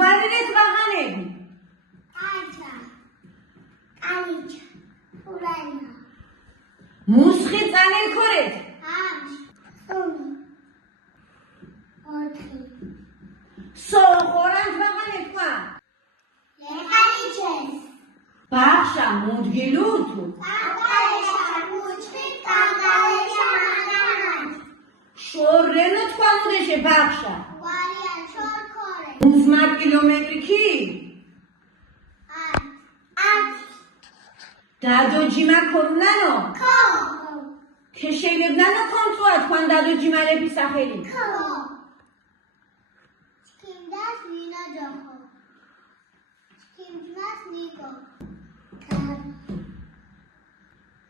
მუგვარილეთ ვაღანები. აჭა. კალიჩა. ურანა. მუსხი წანელ ქორეთ. ამში. სუმი. ოთხი. სოხორანთ ვაღანებ მა. ლეკალიჩეს. ბახშა მუდგილურთუ. კაკალეშა მუჩხი კაკალეშა მანანან. შორენო თქვამუდეშე ბახშა. ვარია ჩორქორე. მუზმა კილომეტრი კი. დადო ჯიმა ქორუნანო. ქო. ქეშელებნანო კონწუა თქვან დადო ჯიმარების სახელი. ქო. ჩქიმდას მინა ჯოხო. ჩქიმდას ნიკო.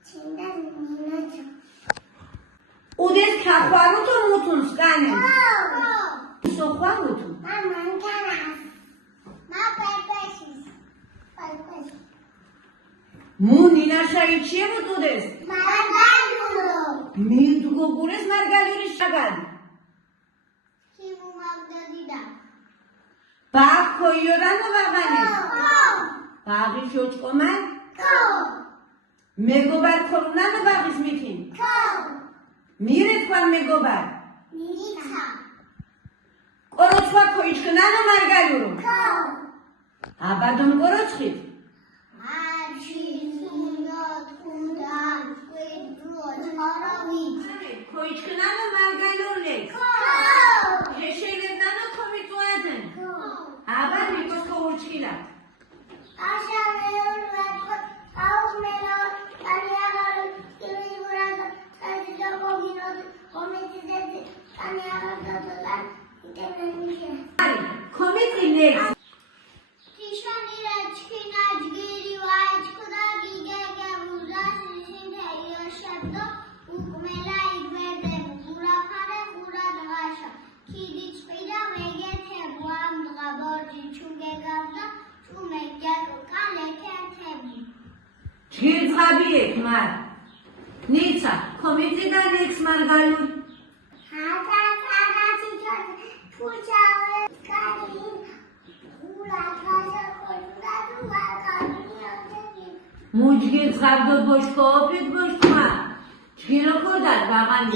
ჩქიმდას მინა ჯოხო. უდეს ქახვარუთო მუთუნ სკანე. ქო. სოხვარუთუ. მანკანას. მა პერპეშის. პერპეშის. მუნინაშა იჩიებო ტუდეს. მარგალურო. მიდუგოგურეს მარგალურის შაგალი. ქიმუ მაგდადიდა. ბახო იორანო ვაღანე. ქო. ბაღი შოჭკომან. ქო. მეგობარ ქორუნანო ბაღის მიხინ. ქო. მირე თქვან მეგობარ. მილიცა. კოროცხვა ქოიჩქნანო მარგალურო. ქო. აბადომ კოროცხით. აჩი სუნდა თუნდან კვიდრო ჩარავით. ქოიჩქნანო მარგალურლე. ქო. ქეშელებნანო ქომიტუადენ. ქო. აბა მიკოს ქოურჩკილა. აშა მეულვაკო აუმელა ტანიაღარ კილიბურაგა ტაჯოგოგინოდ კომიტიზეთი ტანიაღარ დადალან ინტერნეტი. არი კომიტილე. Tishani rachkina jgiri wajkuda gigega muzasi sinteyo shabdo ukmela igverde murafare uradvasha kidi chpida megete buam dgaborji chunge gavda chume gyago kale kentebi. ჯგირძღაბიეკ მარ. ნიცა კომიტიდან ექს მარგალურ. Hata tagati chon puchawe kari მუჯგირძღაბდო ბოშკო ოფეთ ბოშკმა. ჯგირო ქორდარ ვაღანი.